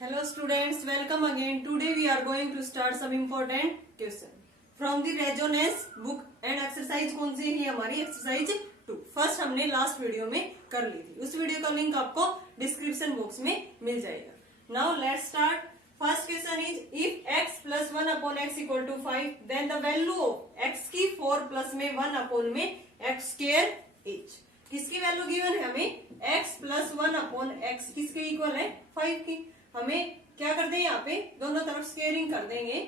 Hello students, welcome again. Today we are going to start some important question from the resonance book and exercise कौन सी है हमारी exercise 2. First हमने last video में कर ली थी, उस वीडियो का लिंक आपको डिस्क्रिप्शन बॉक्स में मिल जाएगा. Now let's start. First question is if x plus 1 upon x equal to 5 then the value of x की 4 प्लस में 1 अपॉन में x स्क्वायर इज. किसकी वैल्यू गिवन है हमें? x प्लस 1 अपॉन x किसके इक्वल है? 5 की. हमें क्या कर दें यहाँ पे दोनों तरफ स्क्वेयरिंग कर देंगे.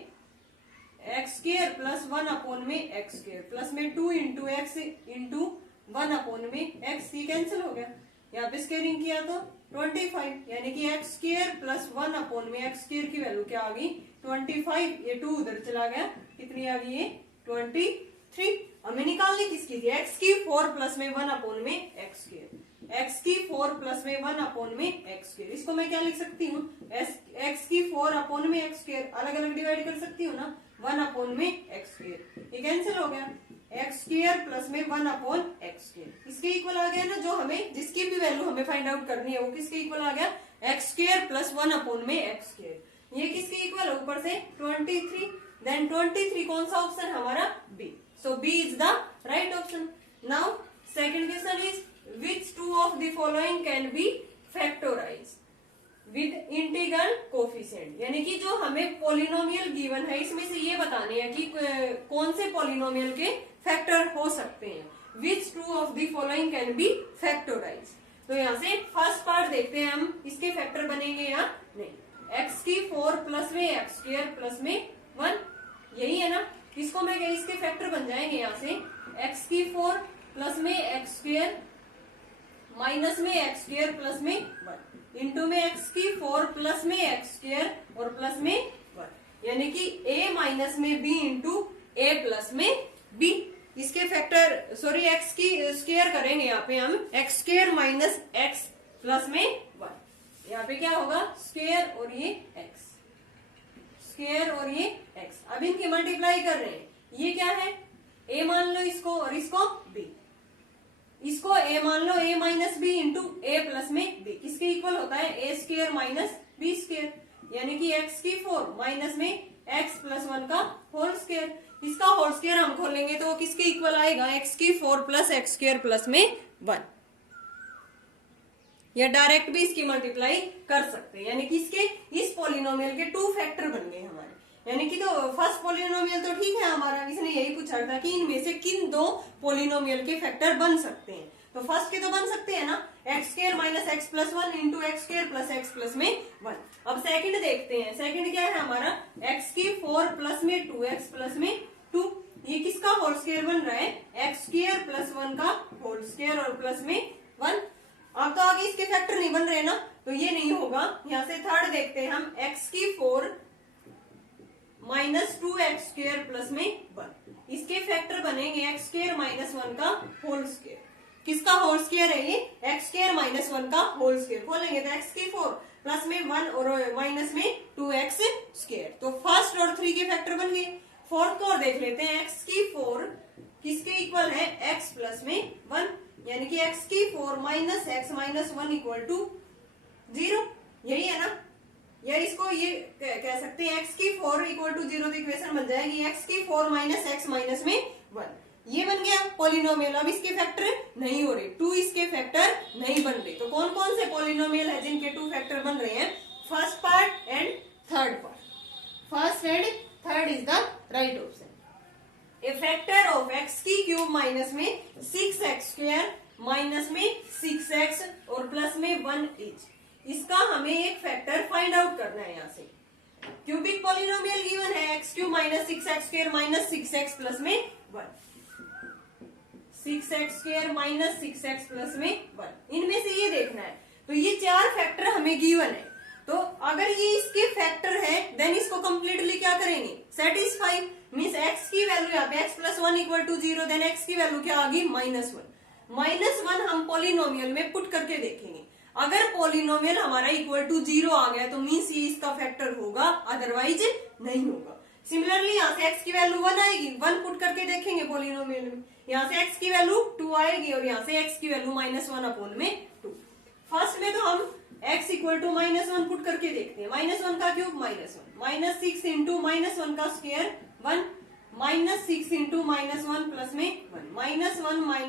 एक्स स्क्वेयर प्लस 1 अपॉन में एक्स स्क्वेयर प्लस में 2 इंटू एक्स इंटू 1 अपॉन में एक्स. ये कैंसिल हो गया. यहाँ पे स्क्वेयरिंग किया तो 25 यानी कि एक्स स्क्वेयर प्लस 1 अपॉन में एक्स स्क्वेयर की वैल्यू क्या आ गई? 25. ये 2 उधर चला गया. कितनी आ गई? ये 23. हमें निकालनी किसकी थी? एक्स की 4 प्लस में 1 अपॉन में एक्स स्क्वेयर. एक्स की 4 प्लस में 1 अपॉन में एक्स स्क्वेयर. इसको मैं क्या लिख सकती हूँ? एक्स की 4 अपॉन में एक्स स्क्वेयर अलग अलग डिवाइड कर सकती हूँ ना. 1 अपॉन में एक्स स्क्वेयर ये कैंसिल हो गया. एक्स स्क्वेयर प्लस में 1 अपॉन एक्स स्क्वेयर इसके इक्वल आ गया ना. जो हमें जिसकी भी वैल्यू हमें फाइंड आउट करनी है वो किसके इक्वल आ गया? एक्स स्क्वेयर प्लस 1 अपॉन में एक्स स्क्वेयर. ये किसके इक्वल है? ऊपर से 23. देन 23 कौन सा ऑप्शन है हमारा? B. So B is the right option. Now second question is which two of the following can be factorized with integral coefficient. यानी कि जो हमें पोलिनोमियल गिवन है इसमें से ये बताने हैं कि कौन से पोलिनोमियल के फैक्टर हो सकते हैं. which two of the following can be factorized. तो यहाँ से फर्स्ट पार्ट देखते हैं हम. इसके फैक्टर बनेंगे या नहीं? x की 4 प्लस में एक्स स्क्वायर प्लस में 1 यही है ना. इसको मैं इसके फैक्टर बन जाएंगे यहाँ से x की 4 प्लस में एक्स स्क्वायर माइनस में एक्स स्क्वायर प्लस में 1 इंटू में एक्स की 4 प्लस में एक्स स्क्वायर और प्लस में 1 यानी कि a माइनस में b इंटू a प्लस में b. इसके फैक्टर एक्स की स्क्वायर करेंगे यहाँ पे हम. X square minus x plus में 1. यहाँ पे क्या होगा? स्क्वायर और ये एक्स स्क्वायर और ये एक्स. अब इनकी मल्टीप्लाई कर रहे हैं. ये क्या है? a मान लो इसको और इसको b. इसको a मान लो a minus b into a plus में b. किसके इक्वल होता है? A square minus b square यानी कि x की 4 माइनस में x प्लस 1 का होल स्क्वायर. इसका होल स्क्वायर हम खोलेंगे तो वो किसके इक्वल आएगा? x की 4 प्लस एक्स स्क्वायर प्लस में 1. या डायरेक्ट भी इसकी मल्टीप्लाई कर सकते हैं. यानी कि इसके इस पोलिनोमियल के 2 फैक्टर बन गए हमारे. यानी कि तो फर्स्ट पोलिनोमियल तो ठीक है हमारा. इसने यही पूछा था कि इनमें से किन 2 पोलिनोमियल के फैक्टर बन सकते हैं. तो फर्स्ट के तो बन सकते हैं ना. X square minus x plus 1 into x square plus x plus में 1. अब सेकंड देखते हैं. सेकंड क्या है हमारा? एक्स की 4 प्लस में 2x प्लस में 2. ये किसका होल स्क्वायर बन रहा है? एक्स स्क्वायर प्लस 1 का होल स्क्वायर और प्लस में 1. अब तो आगे इसके फैक्टर नहीं बन रहे ना, तो ये नहीं होगा. यहाँ से थर्ड देखते हैं हम. एक्स की 4 माइनस 2x स्क्वायर प्लस में 1. इसके फैक्टर बनेंगे एक्स स्क्वायर माइनस 1 का होल स्क्वायर. किसका होल स्क्वायर है ये? एक्स स्क्वायर माइनस 1 का होल स्क्वायर. खोलेंगे तो एक्स की 4 प्लस में 1 और माइनस में 2x स्क्वायर. तो फर्स्ट और 3 के फैक्टर बन गए. फोर्थ को और देख लेते हैं. एक्स की 4 किसके इक्वल है? x प्लस में 1 यानी कि एक्स की 4 minus x minus 1 equal to 0. यही है ना. या इसको ये कह सकते हैं x की 4 इक्वल टू 0. तो इक्वेशन बन जाएगी x की 4 माइनस एक्स माइनस में 1. ये बन गया पोलिनोमियल. अब इसके फैक्टर नहीं हो रहे. 2 इसके फैक्टर नहीं बन रहे. तो कौन कौन से पोलिनोमियल है जिनके 2 फैक्टर बन रहे हैं? First part and third part. First and third is the right option. A factor of x की क्यूब माइनस में 6x स्क्वायर माइनस में 6x और प्लस में 1 इज. इसका हमें एक फैक्टर फाइंड आउट करना है. यहाँ से क्यूबिक पॉलिनोमियल गिवन है x cube minus 6x square minus 6x plus में 1. 6x square minus 6x plus में 1. इनमें से ये देखना है. तो ये 4 फैक्टर हमें गिवन है. तो अगर ये इसके फैक्टर है देन इसको कंप्लीटली क्या करेंगे? सेटिस्फाई. मीन्स x की वैल्यू यहाँ पे x plus 1 equal to 0. Then x की वैल्यू क्या आ गई? -1. -1 हम पोलिनोमियल में पुट करके देखेंगे. अगर पोलिनोमियल हमारा इक्वल टू 0 आ गया तो मीन्स ये इसका फैक्टर होगा, अदरवाइज नहीं होगा. सिमिलरली यहाँ से x की वैल्यू 1 आएगी. 1 पुट करके देखेंगे पोलिनोमियल में. यहाँ से x की वैल्यू 2 आएगी और यहाँ से x की वैल्यू -1 अपॉन में 2. फर्स्ट में तो हम x इक्वल टू -1 पुट करके देखते हैं। -1 का क्यूब -1, -6 इंटू -1 का स्क्वायर 1, -6 इंटू -1 प्लस में 1, -1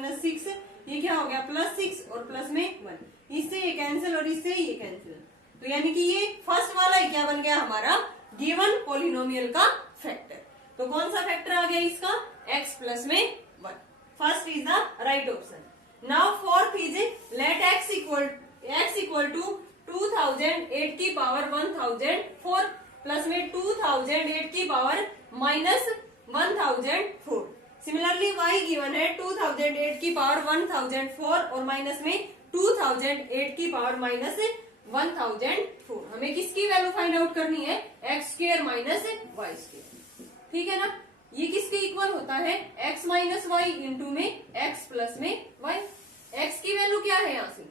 -6 ये क्या हो गया +6 और प्लस में 1, इससे ये कैंसिल और इससे ये कैंसिल। तो यानी कि ये फर्स्ट वाला ही क्या बन गया हमारा गिवन पोलिनोमियल का फैक्टर। तो कौन सा फैक्टर आ गया इसका x प्लस में 1। First is the right option. Now fourth is let x equal to 2008 की पावर 1004 प्लस में 2008 की पावर -1004। सिमिलरली y गिवन है 2008 की पावर 1004 और माइनस में 2008 की पावर -1004। हमें किसकी वैल्यू फाइंड आउट करनी है x square minus y square. ठीक है ना, ये किसके इक्वल होता है x माइनस वाई इंटू में x प्लस में y। x की वैल्यू क्या है यहाँ से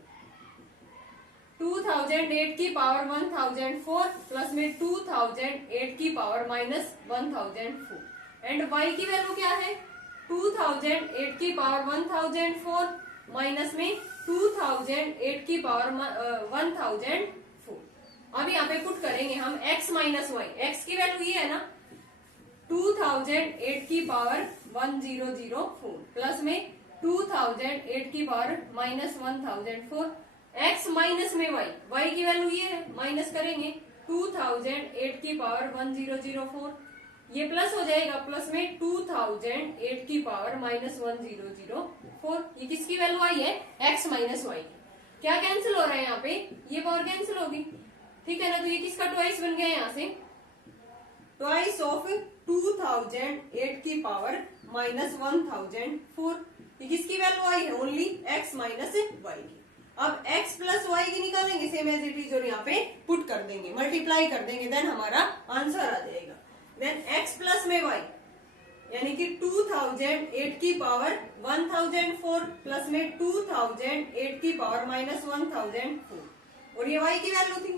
2008 की पावर 1004 प्लस में 2008 की पावर -1004 एंड y की वैल्यू क्या है 2008 की पावर 1004 माइनस में 2008 की पावर 1004। अब यहाँ पे पुट करेंगे हम x माइनस वाई। x की वैल्यू ये है ना 2008 की पावर 1004 प्लस में 2008 की पावर -1004 x माइनस में y। y की वैल्यू ये है माइनस करेंगे 2008 की पावर 1004 ये प्लस हो जाएगा प्लस में 2008 की पावर -1004। ये किसकी वैल्यू आई है x माइनस वाई। क्या कैंसिल हो रहा है यहाँ पे ये पावर कैंसिल होगी। ठीक है ना, तो ये किसका ट्वाइस बन गया यहाँ से ट्वाइस ऑफ 2008 की पावर -1004। ये किसकी वैल्यू आई है ओनली x माइनस वाई की। अब x प्लस वाई की निकालेंगे सेम एज इट इज और यहाँ पे पुट कर देंगे मल्टीप्लाई कर देंगे देन हमारा आंसर आ जाएगा। देन x प्लस में y यानी कि 2008 की पावर 1004 प्लस में 2008 की पावर -1004 और ये y की वैल्यू थी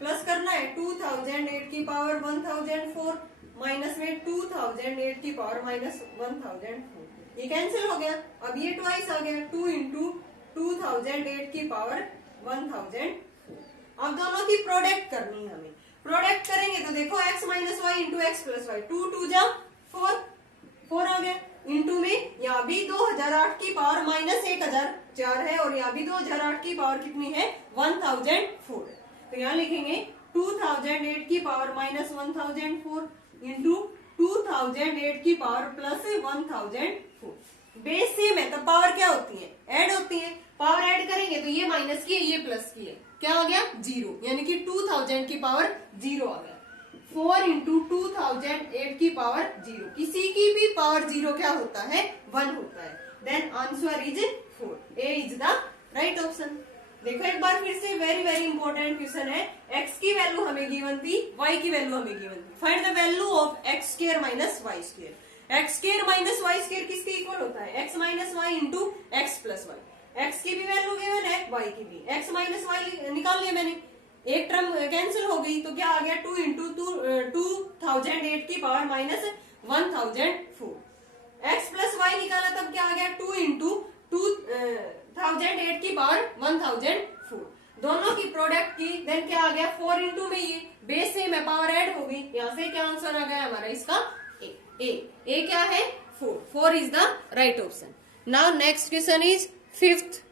प्लस करना है 2008 की पावर 1004 माइनस में 2008 की पावर -1004। ये कैंसिल हो गया। अब ये ट्वाइस आ गया 2 इंटू 2008 की पावर 1004। अब दोनों की प्रोडक्ट करनी है हमें। प्रोडक्ट करेंगे तो देखो x minus y into x plus y 2 2 जा 4 आ गया इंटू में यहाँ भी 2008 की पावर -1004 है और यहाँ भी 2008 की पावर कितनी है 1004 है। तो यहाँ लिखेंगे 2008 की पावर -1004 इंटू 2008 की पावर +1004। बेस सेम है तो पावर क्या होती है ऐड होती है। पावर ऐड करेंगे तो ये माइनस की है ये प्लस की है क्या आ गया 0 यानी कि 2000 की पावर 0 आ गया। 4 इंटू 2008 की पावर 0। किसी की भी पावर 0 क्या होता है 1 होता है। Then answer is 4। A is the right option. देखो एक बार फिर से वेरी वेरी इंपॉर्टेंट क्वेश्चन है। x की वैल्यू हमें गिवन थी y की वैल्यू हमें गिवन थी। Find the value of x square minus y square. X square minus y square किसके इक्वल होता है x minus y into x plus y. X की भी वैल्यू गिवन है वाई की भी। एक्स माइनस वाई निकाल लिया मैंने एक टर्म कैंसिल हो गई तो क्या आ गया 2 इंटू 2008 की पावर -1004। एक्स प्लस वाई निकाला तब क्या आ गया 2 इंटू 2008 की पावर 1004। दोनों की प्रोडक्ट की देन क्या आ गया 4 इंटू में ये बेस से में पावर ऐड हो गई। यहाँ से क्या आंसर आ गया हमारा इसका ए क्या है 4 is the right option. Now next question is fifth.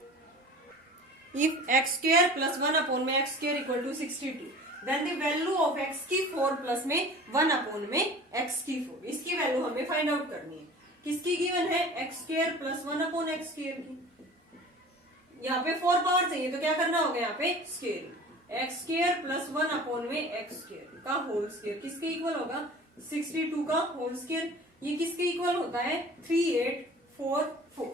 If x square plus 1 upon में x square equal to 62 then the value of x की 4 प्लस में 1 अपॉन में x की 4। इसकी वैल्यू हमें फाइंड आउट करनी है। किसकी गिवन है x square plus 1 upon x square की। यहाँ पे 4 पावर चाहिए तो क्या करना होगा यहाँ पे square x square plus 1 upon में x स्क्वायर का होल स्क्वायर किसके इक्वल होगा 62 का होल स्क्वायर। ये किसके इक्वल होता है 3844।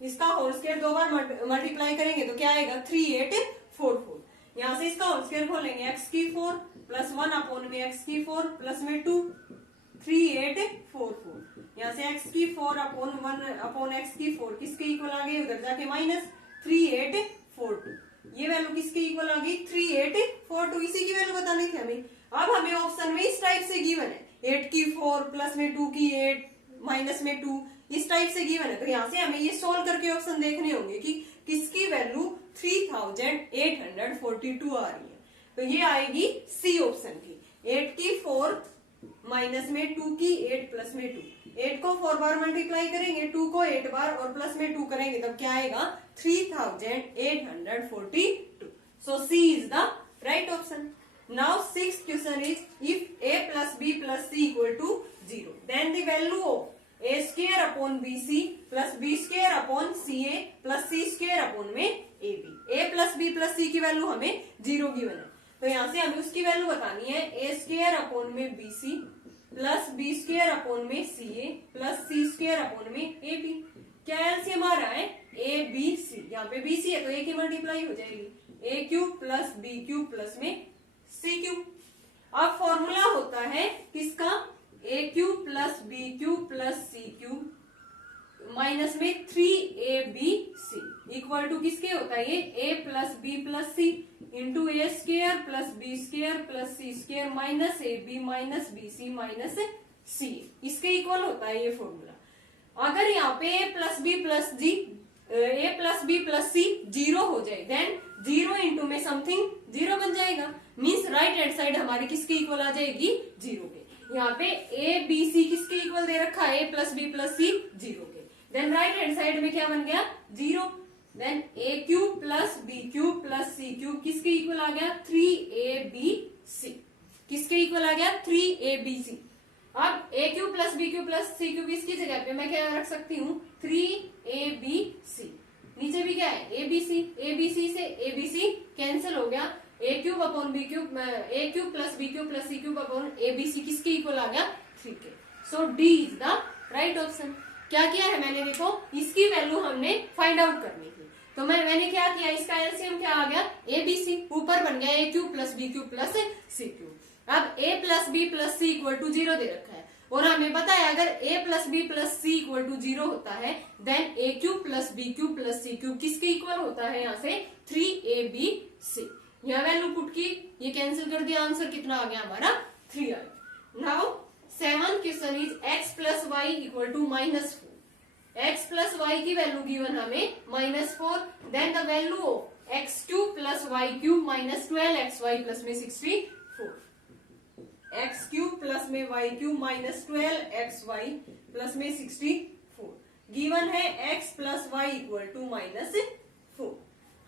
इसका होल स्क्वायर दो बार मल्टीप्लाई करेंगे तो क्या आएगा 3844। यहाँ से इसका होल स्क्वायर खोलेंगे x की 4 प्लस 1 अपॉन में x की 4 प्लस में 2 3844। यहाँ से x की 4 अपॉन 1 अपॉन x की 4 किसके इक्वल आ गई उधर जाके माइनस 3842। ये वैल्यू किसके इक्वल आ गई 3842। इसी की वैल्यू बतानी थी हमें। अब हमें ऑप्शन में इस टाइप से गिवन है 8 की 4 प्लस में 2 की 8 माइनस में 2 इस टाइप से गिवन है। तो यहाँ से हमें ये सोल्व करके ऑप्शन देखने होंगे कि किसकी वैल्यू 3842 आ रही है। तो ये आएगी सी ऑप्शन की। 8 की 4 माइनस में 2 की 8 प्लस में 2। 8 को 4 बार मल्टीप्लाई करेंगे, 2 को 8 बार और प्लस में 2 करेंगे, तब क्या आएगा 3842। So C is the right option. Now sixth question is if a plus b plus c equal to 0 then the value of a square upon bc plus b square upon ca plus c square upon में ab। a plus b plus c की वैल्यू हमें 0 given है, तो यहाँ से हमें उसकी वैल्यू बतानी है। a स्क्वायर अपॉन में bc plus b square upon में ca plus c square upon में ab। क्या एलसीएम आ रहा है a b c, यहाँ पे bc है तो a की मल्टीप्लाई हो जाएगी, a cube plus b cube plus में c क्यूब। अब फॉर्मूला होता है किसका, a cube plus b cube plus c cube minus में 3abc इक्वल टू किसके होता है, ये a plus b plus c into a square plus b square plus c square minus a b minus b c minus c, इसके equal होता है ये formula. अगर यहाँ पे a प्लस बी प्लस सी 0 हो जाए देन 0 इंटू में समथिंग 0 बन जाएगा, मीन्स राइट हैंड साइड हमारी किसके इक्वल आ जाएगी 0 के। यहाँ पे a b c किसके इक्वल दे रखा है, a प्लस बी प्लस सी 0 के, देन राइट हैंड साइड में क्या बन गया 0, then a cube plus b cube plus c cube किसके इक्वल आ गया 3abc, किसके इक्वल आ गया 3abc। अब a cube plus b cube plus c cube इसकी जगह पे मैं क्या रख सकती हूँ 3abc, नीचे भी क्या है abc, abc से abc कैंसिल हो गया, a cube upon b cube, a cube plus b cube plus c cube upon abc किसके इक्वल आ गया 3 के। So D is the right option. क्या किया है मैंने, देखो इसकी वैल्यू हमने फाइंड आउट करनी थी, तो मैंने क्या किया, इसका एलसीएम क्या आ गया abc, ऊपर बन गया a cube plus b cube plus c cube. अब a plus b plus c equal to 0 दे रखा है और हमें पता है अगर a plus b plus c equal to 0 होता है then a cube plus b cube plus c cube किसके इक्वल होता है, यहाँ से 3abc। यहाँ वैल्यू पुट की, ये कैंसिल कर दिया, आंसर कितना आ गया हमारा 3 आया। Now 7th question is x plus y equal to -4। x plus y की वैल्यू गिवन हमें -4, then the value of x cube plus y cube minus 12xy plus में 64। x क्यूब प्लस में y cube minus 12xy plus में 64 given है। x plus y equal to -4।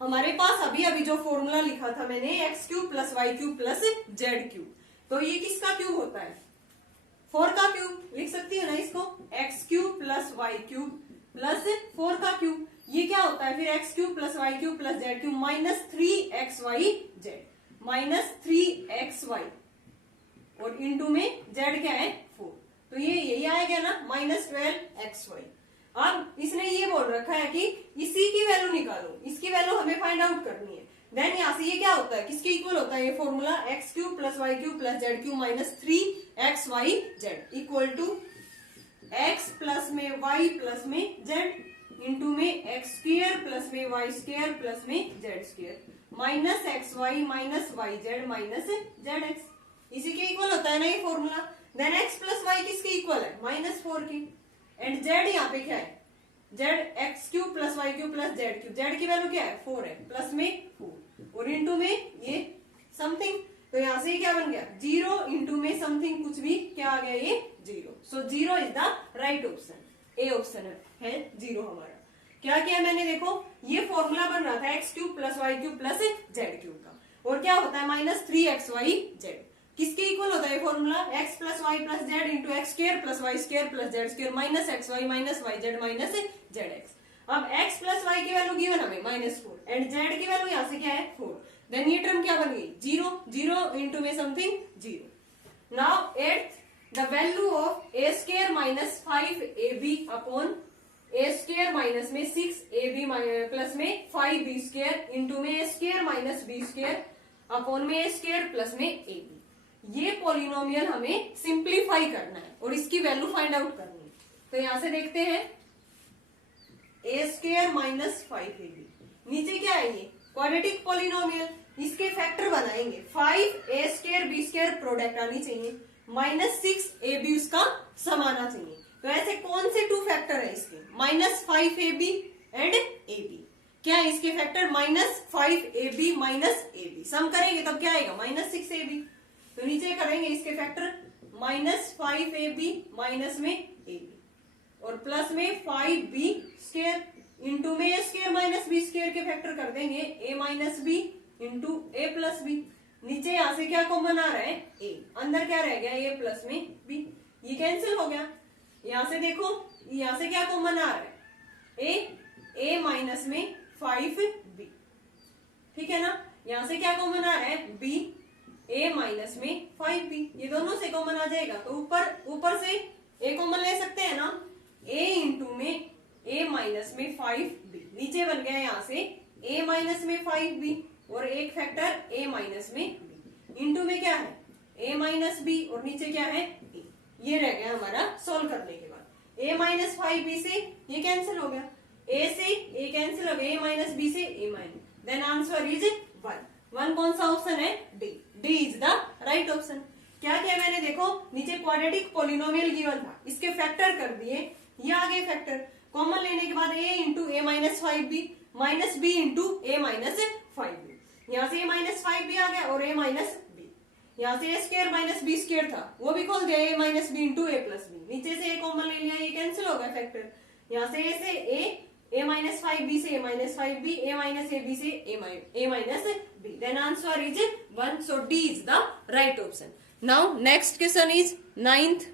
हमारे पास अभी जो formula लिखा था मैंने x cube plus y cube plus z cube, तो ये किसका क्यूब होता है 4 का क्यूब लिख सकती है ना इसको, x cube plus y cube plus 4 का क्यूब। ये क्या होता है फिर x cube plus y cube plus z cube minus 3xy z minus 3xy और इंटू में जेड क्या है 4, तो ये यही आएगा ना -12xy। अब इसने ये बोल रखा है कि इसी की वैल्यू निकालो, इसकी वैल्यू हमें फाइंड आउट करनी है। देन यहाँ से ये क्या होता है, किसके इक्वल होता है ये formula, x cube plus y cube plus z cube minus 3xy z equal to x plus में y प्लस में z इंटू में x स्क्वायर प्लस में y स्क्वायर प्लस में z square minus xy minus yz minus zx, इसी के equal होता है ना ये formula. Then x plus y किसके इक्वल है -4 की, एंड z यहाँ पे क्या है z x cube plus y cube plus z cube, z की वैल्यू क्या है 4 है प्लस में 4 और इंटू में ये समथिंग, तो यहाँ से क्या बन गया 0 इंटू में समथिंग कुछ भी क्या आ गया ये 0। सो 0 is the right option, A option है 0 हमारा। क्या किया मैंने, देखो ये फॉर्मूला बन रहा था x cube plus y cube plus z cube का, और क्या होता है -3xy जेड, किसके इक्वल होता है formula x plus y plus z into x square plus y square plus z square minus xy minus yz minus zx। अब x plus y की वैल्यू गिवन हमें -4 एंड z की value यहाँ से क्या है 4, देन ये टर्म क्या बन गई 0 इंटू में something 0। Now 8th the value of a square minus 5ab upon a square minus में 6ab प्लस में 5b स्क्वायर इंटू में a square minus b square upon में a स्क्वायर प्लस में ab। ये पॉलिनोमियल हमें simplify करना है और इसकी वैल्यू फाइंड आउट करनी है। तो यहां से देखते हैं a स्क्वायर माइनस 5ab, नीचे क्या है ये क्वाड्रेटिक पॉलिनोमियल, इसके फैक्टर बनाएंगे 5a square b square product आनी चाहिए माइनस 6ab उसका सम आना चाहिए। तो ऐसे कौन से 2 फैक्टर है इसके -5ab एंड ab, क्या है इसके फैक्टर -5ab माइनस AB। सम करेंगे तब क्या आएगा -6ab। तो नीचे करेंगे इसके फैक्टर -5ab माइनस में AB और प्लस में 5b स्क्वायर इंटू में a square minus b square के फैक्टर कर देंगे a minus b into a plus b। नीचे यहां से क्या कॉमन आ रहा है a, अंदर क्या रह गया a प्लस में b, ये कैंसिल हो गया। यहां से देखो यहां से क्या कॉमन आ रहा है a माइनस में 5b, ठीक है ना। यहां से क्या कॉमन आ रहा है b a माइनस में 5b, ये दोनों से कॉमन आ जाएगा तो ऊपर से a कॉमन ले सकते हैं ना, a इंटू में a माइनस में 5b, नीचे बन गया यहाँ से a माइनस में 5b और एक फैक्टर a माइनस में b, इंटू में क्या है a माइनस b और नीचे क्या है a, ये रह गया हमारा सॉल्व करने के बाद। a माइनस 5b से ये कैंसिल हो गया, a से a कैंसिल हो गया, a माइनस b से a minus, then answer is 1 कौन सा ऑप्शन है D is the right option. क्या किया मैंने देखो नीचे क्वाड्रेटिक पॉलिनोमियल गिवन था, इसके फैक्टर कर दिए, ये आ गए फैक्टर, कॉमन लेने के बाद a into a minus 5b minus b into a minus 5b, यहाँ से a माइनस 5b आ गया और a माइनस b, यहाँ से a square minus b square था वो भी खोल दिया a minus b into a plus b, नीचे से a कॉमन ले लिया, ये कैंसिल हो गया फैक्टर, यहाँ से a से a माइनस 5b से a minus 5b, a minus ab से a minus b, then answer is 1, so D is the right option. Now next question is 9th,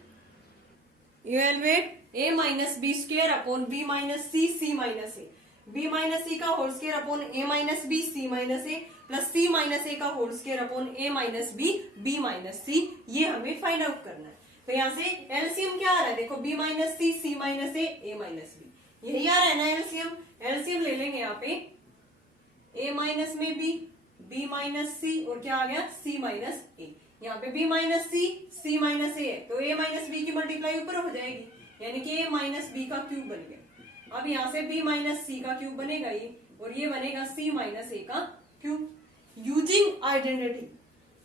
evaluate a minus b square upon b minus c minus a, b minus c का whole square upon a minus b c minus a plus c minus a का whole square upon a minus b minus c, ये हमें find out करना है। तो यहाँ से LCM क्या आ रहा है देखो, b minus c minus a minus b, यही आ रहा है ना एलसीएम ले लेंगे यहाँ पे a माइनस में b माइनस c और क्या आ गया c माइनस a, यहाँ पे b minus c minus a है तो a माइनस b की मल्टीप्लाई ऊपर हो जाएगी, यानी कि a माइनस b का क्यूब बन गया। अब यहाँ से b माइनस c का क्यूब बनेगा ये और ये बनेगा c माइनस a का cube. Using identity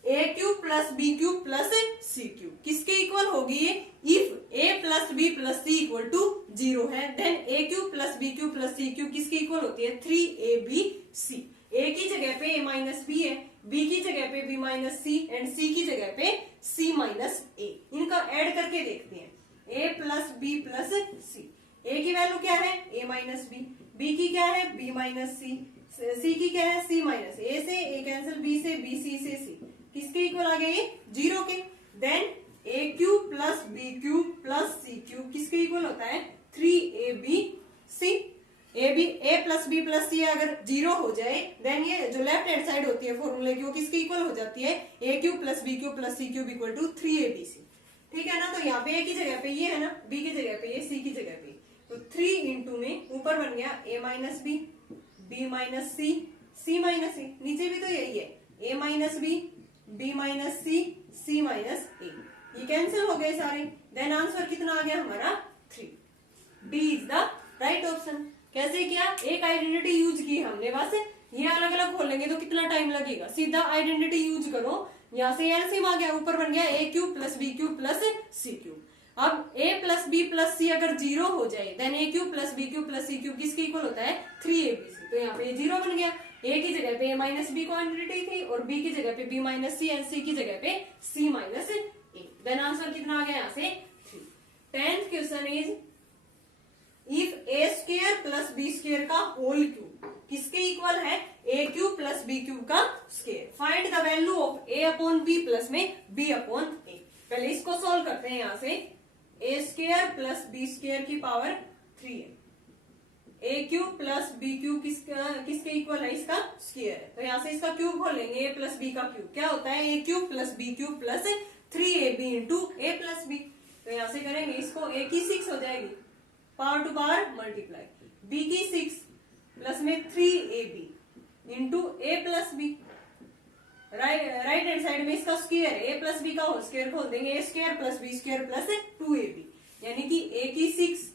a cube plus b cube plus c cube किसके इक्वल होगी ये, if a plus b plus c equal to 0 है, then a cube plus b cube plus c cube किसकी equal होती है 3abc। a की जगह पे a माइनस b है, b की जगह पे b minus c and c की जगह पे c माइनस a, इनका ऐड करके देखते हैं a plus b plus c। a की वैल्यू क्या है a माइनस b, b की क्या है b माइनस c, c की क्या है c माइनस a से a कैंसिल, b से b, c से c, किसके इक्वल आ गए ये 0 के, then a cube plus b cube plus c cube किसके इक्वल होता है 3abc। a plus b plus c अगर 0 हो जाए देन ये जो लेफ्ट हैंड साइड होती है फॉर्मूले की वो किसके इक्वल हो जाती है a cube plus b cube plus c cube equal to 3abc, ठीक है ना। तो यहाँ पे a की जगह पे ये है ना, b की जगह पे ये, c की जगह पे, तो 3 इंटू में ऊपर बन गया a minus b minus c minus a, नीचे भी तो यही है a minus b minus c minus a, ये कैंसिल हो गए सारे, देन आंसर कितना आ गया हमारा 3, D is the right option. कैसे किया, एक आइडेंटिटी यूज की हमने, बस ये अलग अलग खोलेंगे तो कितना टाइम लगेगा, सीधा आइडेंटिटी यूज करो, यहाँ से एलसीएम आ गया, ऊपर बन गया a cube plus b cube plus c cube. अब a plus b plus c अगर 0 हो जाए then a cube plus b cube plus c cube किसके इक्वल होता है 3abc, तो यहाँ पे 0 बन गया, a की जगह पे a माइनस b क्वांटिटी थी और b की जगह पे b minus c and c की जगह पे c minus a, then answer कितना आ गया यहाँ से 3। 10th question is if a square plus b square का होल क्यूब किसके इक्वल है a cube plus b cube का square, find the value of a upon b plus में b अपॉन a। पहले इसको सोल्व करते हैं, यहाँ से a square plus b square की पावर 3 है, a cube plus b cube किसके इक्वल है इसका स्क्वायर है, तो यहाँ से इसका क्यूब खोलेंगे a प्लस b का क्यूब क्या होता है a cube plus b cube plus 3ab into a plus b, तो यहाँ से करेंगे इसको a की 6 हो जाएगी power to power multiply, b की 6 प्लस में 3ab into a plus b, right hand side में इसका स्क्वायर है, a प्लस b का होल स्क्वायर खोल देंगे, a square plus b square plus 2ab, यानी कि a की 6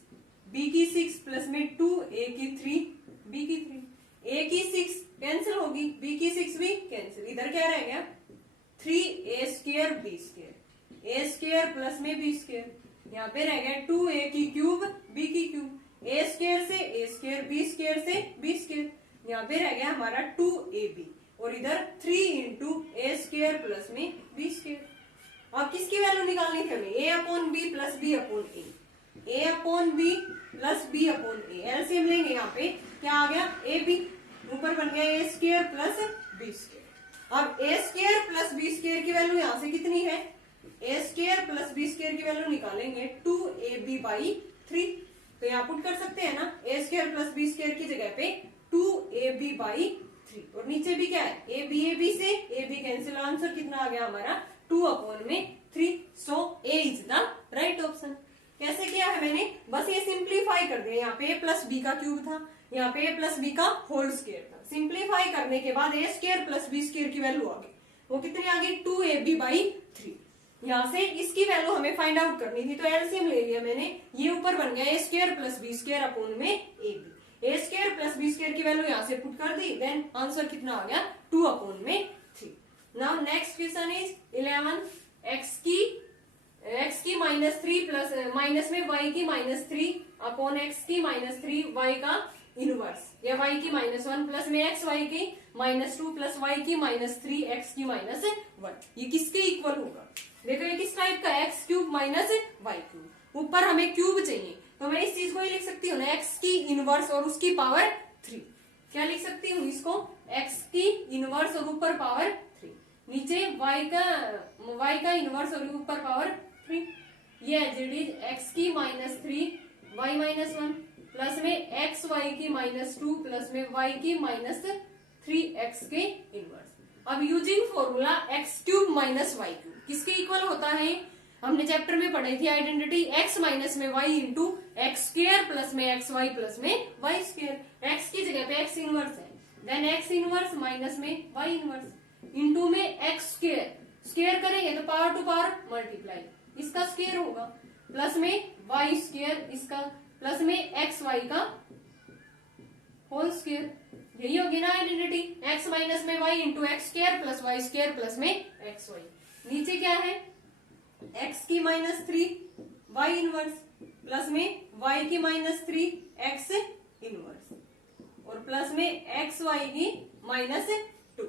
b की 6 प्लस में 2 a की 3 b की 3, a की 6 कैंसिल होगी, b की 6 भी कैंसिल, इधर क्या रह गया 3a square b square, a square plus में b स्क्वायर, यहाँ पे रह गया 2a की क्यूब b की क्यूब, a स्क्वायर से a स्क्वायर b स्क्वायर से b स्क्वायर, यहाँ पे रह गया हमारा 2ab और इधर 3 इंटू ए स्क्र प्लस में बी स्क्र। अब किसकी वैल्यू निकालनी थी हमें, a upon b plus b upon a upon b plus b upon a. LCM लेंगे यहाँ पे क्या आ गया ए बी, ऊपर बन गया ए स्क्र प्लस बी स्क्र। अब ए स्क्र प्लस बी स्क्र की वैल्यू यहाँ से कितनी है, ए स्क्र प्लस बी स्क्र की वैल्यू निकालेंगे 2ab बाई 3, तो यहाँ पुट कर सकते हैं ना, ए स्क्र प्लस बी स्क्र की जगह पे 2ab बाई 3 और नीचे भी क्या है ए बी से ए बी कैंसिल, आंसर कितना आ गया हमारा 2 अपॉन में 3। सो ए इज द राइट ऑप्शन। कैसे किया है मैंने, बस ये सिंप्लीफाई कर दिया, यहाँ पे ए प्लस बी का क्यूब था, यहाँ पे ए प्लस बी का होल स्क्वायर था। सिंप्लीफाई करने के बाद ए स्क्वायर प्लस बी स्क्वायर की वैल्यू आ गई, वो कितनी आ गई 2ab बाई 3। यहाँ से इसकी वैल्यू हमें फाइंड आउट करनी थी, तो एलसीएम ले लिया मैंने, ये ऊपर बन गया a square plus b square upon में a b. A square plus b square की वैल्यू यहाँ से पुट कर दी, देन आंसर कितना आ गया 2 अपॉन में 3। Now next question is 11, x की माइनस 3 प्लस माइनस में y की माइनस 3 अपॉन x की माइनस 3 y का इनवर्स, या y की माइनस 1 प्लस में x y की माइनस 2 प्लस y की माइनस 3 x की माइनस 1, ये किसके इक्वल होगा। देखो ये किस टाइप का, x cube minus y cube, ऊपर हमें क्यूब चाहिए, तो मैं इस चीज को ही लिख सकती हूँ ना, एक्स की इनवर्स और उसकी पावर 3। क्या लिख सकती हूँ इसको, एक्स की इनवर्स और ऊपर पावर 3, नीचे y का इनवर्स और ऊपर पावर 3। ये एज इट एक्स की माइनस 3 वाई माइनस 1 प्लस में एक्स वाई की माइनस 2 प्लस में y की माइनस 3x के इनवर्स। अब using formula x cube minus y cube किसके इक्वल होता है, हमने चैप्टर में पढ़ी थी आइडेंटिटी, एक्स माइनस में y into x square plus में एक्स वाई प्लस में वाई स्क्र। एक्स की जगह पे एक्स इनवर्स है, देन एक्स इनवर्स माइनस में वाई इनवर्स इंटू में एक्स स्क्र करेंगे तो पावर टू पावर मल्टीप्लाई, इसका स्क्र होगा, प्लस में वाई स्क्र इसका, प्लस में एक्स वाई का होल स्क्र। यही होगी ना आइडेंटिटी, एक्स माइनस में y into x square plus y square plus में एक्स वाई। नीचे क्या है, एक्स की माइनस 3 वाई इनवर्स प्लस में वाई की माइनस 3 एक्स इनवर्स और प्लस में एक्स वाई की माइनस 2।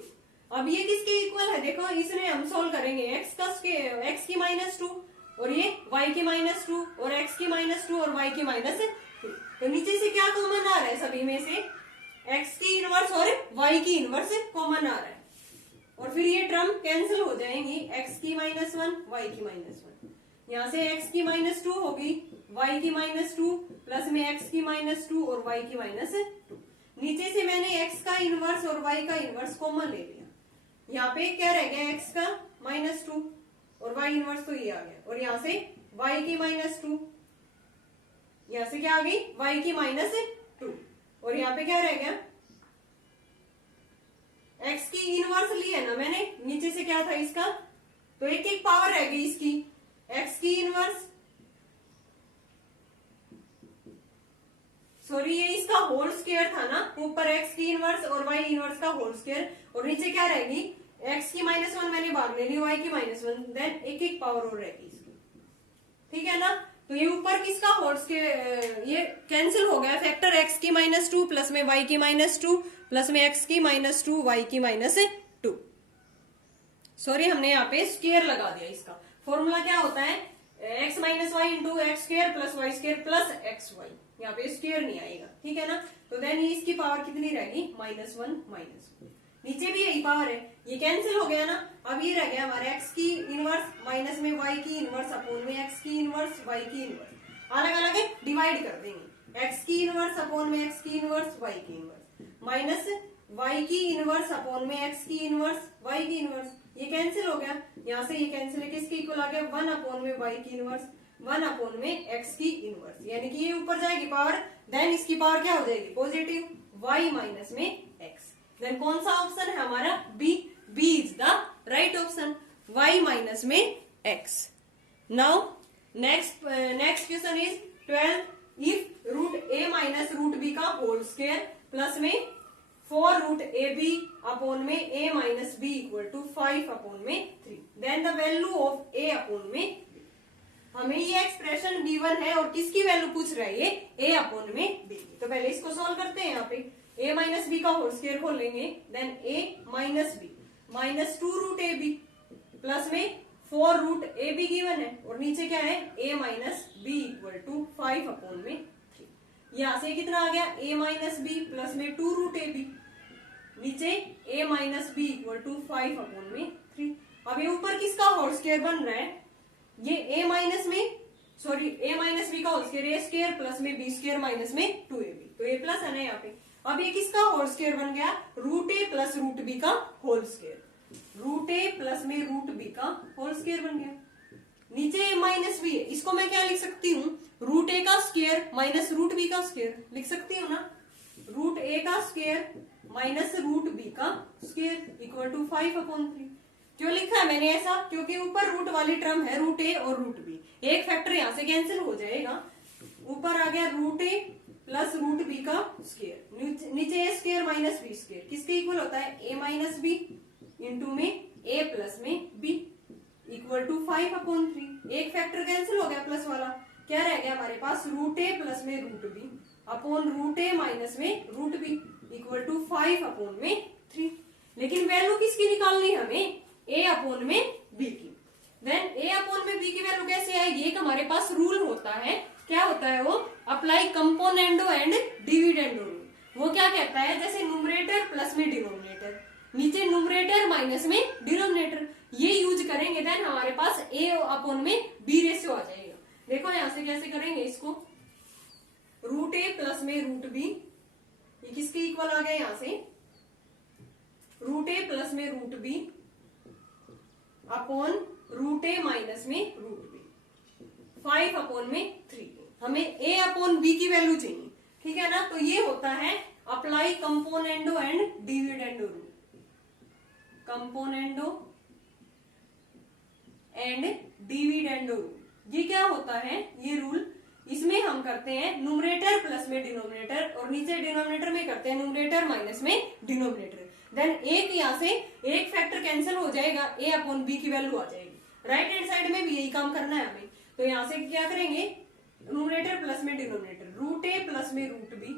अब ये किसके इक्वल है, देखो इसमें हम सोल्व करेंगे, एक्स की माइनस 2 और ये वाई की माइनस 2 और एक्स की माइनस 2 और वाई की माइनस 2। तो नीचे से क्या कॉमन आ रहा है, सभी में से एक्स की इनवर्स और वाई की इनवर्स कॉमन आ रहा है, और फिर ये टर्म कैंसिल हो जाएंगी, एक्स की माइनस 1 वाई की माइनस 1, यहाँ से एक्स की माइनस 2 होगी, वाई की माइनस 2 प्लस में एक्स की माइनस 2 और वाई की माइनस 2। नीचे से मैंने एक्स का इनवर्स और वाई का इनवर्स कॉमन ले लिया, यहाँ पे क्या रह गया एक्स का माइनस 2 और वाई इनवर्स तो ये आ गया, और यहाँ से वाई की माइनस 2, यहाँ से क्या आ गई वाई की माइनस 2, और यहाँ पे क्या रह गया एक्स की इनवर्स ली है ना मैंने, नीचे से क्या था इसका, तो एक एक पावर रह गई इसकी, एक्स की इनवर्स, सॉरी ये इसका होल स्क्वायर था ना, ऊपर एक्स की इनवर्स और वाई इनवर्स का होल स्क्वायर, और नीचे क्या रहेगी एक्स की माइनस 1 मैंने बाहर ले ली, वाई की माइनस 1, देन एक एक पावर और रहेगी इसकी, ठीक है ना। तो ये ऊपर किसका होल स्क्वायर, ये कैंसिल हो गया, फैक्टर एक्स की माइनस 2 प्लस में वाई की माइनस 2 प्लस में एक्स की माइनस 2 वाई की माइनस 2। सॉरी हमने यहाँ पे स्क्वायर लगा दिया, इसका फॉर्मूला क्या होता है, x minus y into x square plus y square plus x y, यहाँ पे स्क्वायर नहीं आएगा, ठीक है ना। तो देन ये इसकी पावर कितनी रहेगी माइनस 1 माइनस 1, नीचे भी यही पावर है, ये कैंसिल हो गया ना। अब ये रह गया हमारे एक्स की इनवर्स माइनस में वाई की इनवर्स अपॉन में एक्स की इनवर्स वाई की इनवर्स, अलग अलग डिवाइड कर देंगे, एक्स की इनवर्स अपॉन में एक्स की इनवर्स वाई की इनवर्स माइनस वाई की इनवर्स अपॉन में एक्स की इनवर्स वाई की इनवर्स, ये कैंसिल हो गया, यहाँ से ये कैंसिल है, किसके इक्वल आ गया 1 अपॉन में वाई की इनवर्स 1 अपॉन में एक्स की इनवर्स, यानी कि ये ऊपर जाएगी पावर, देन इसकी पावर क्या हो जाएगी पॉजिटिव वाई माइनस में एक्स। देन कौन सा ऑप्शन है हमारा B, B is the right option, y minus में x। Now next question is 12, if root a minus root b का होल स्क्वायर प्लस में 4 रूट ab अपॉन में a minus b equal to 5 upon में 3, then the value of a upon में b। हमें ये expression given है और किसकी वैल्यू पूछ रहा है ये a अपॉन में b, तो पहले इसको सॉल्व करते हैं। यहाँ पे ए माइनस बी का होल स्क्वायर खोल लेंगे, then a minus b minus 2 root a b plus में 4 रूट ए बी गिवन है, और नीचे क्या है a minus b equal to 5 upon में 3। यहां से कितना आ गया ए माइनस बी प्लस में 2 रूट ए बी, नीचे a minus b equal to 5 upon में 3। अब ये ऊपर किसका होल स्क्वायर बन रहा है, ये ए माइनस बी का होल स्क्वायर ए स्क्वायर प्लस में बी स्क्वायर माइनस में 2ab, तो ए प्लस है ना यहाँ पे। अब ये किसका होल स्क्वायर बन गया, root a plus root B का whole square, root a plus में रूट बी का होल स्क्वायर बन गया। नीचे ए माइनस बी है, इसको मैं क्या लिख सकती हूँ, रूट ए का स्क्वायर माइनस रूट बी का स्क्वायर लिख सकती हूँ ना, रूट ए का स्क्वायर माइनस रूट बी का स्क्वायर इक्वल टू 5 अपॉन 3। क्यों लिखा है मैंने ऐसा, क्योंकि ऊपर रूट वाली टर्म है रूट ए और रूट बी, एक फैक्टर यहां से कैंसिल हो जाएगा, ऊपर आ गया root a plus root B का स्क्वायर, नीचे ए स्क्वायर माइनस बी स्क्वायर किसके इक्वल होता है ए माइनस बी इंटू में ए प्लस में बी इक्वल टू 5 अपॉन 3। एक फैक्टर कैंसिल हो गया प्लस वाला, क्या रह गया हमारे पास रूट ए प्लस में root b upon root a minus में root b equal to 5 upon में 3। लेकिन वैल्यू किसकी निकालनी है हमें, ए अपॉन में बी की। देन ए अपॉन में बी की वैल्यू कैसे आएगी, एक हमारे पास रूल होता है, क्या होता है वो, apply componendo and dividendo rule. वो क्या कहता है, जैसे न्यूमरेटर प्लस में डिनोमिनेटर, नीचे न्यूमरेटर माइनस में डिनोमिनेटर, ये यूज करेंगे, देन हमारे पास ए अपॉन में बी रेशियो आ जाएगा। देखो यहां से कैसे करेंगे इसको, रूट ए प्लस में रूट बी, ये किसके इक्वल आ गया, यहां से रूट ए प्लस में root b upon root a minus में रूट बी 5 अपॉन में 3। हमें ए अपॉन बी की वैल्यू चाहिए, ठीक है ना, तो ये होता है apply componendo and dividendo rule, componendo and dividendo rule. ये क्या होता है, ये रूल, इसमें हम करते हैं न्यूमरेटर प्लस में डिनोमिनेटर, और नीचे डिनोमिनेटर में करते हैं न्यूमरेटर माइनस में डिनोमिनेटर, देन एक यहां से एक फैक्टर कैंसिल हो जाएगा, ए अपॉन बी की वैल्यू आ जाएगी। राइट हैंड साइड में भी यही काम करना है हमें, तो यहां से क्या करेंगे, न्यूमरेटर प्लस में डिनोमिनेटर, रूट ए प्लस में root B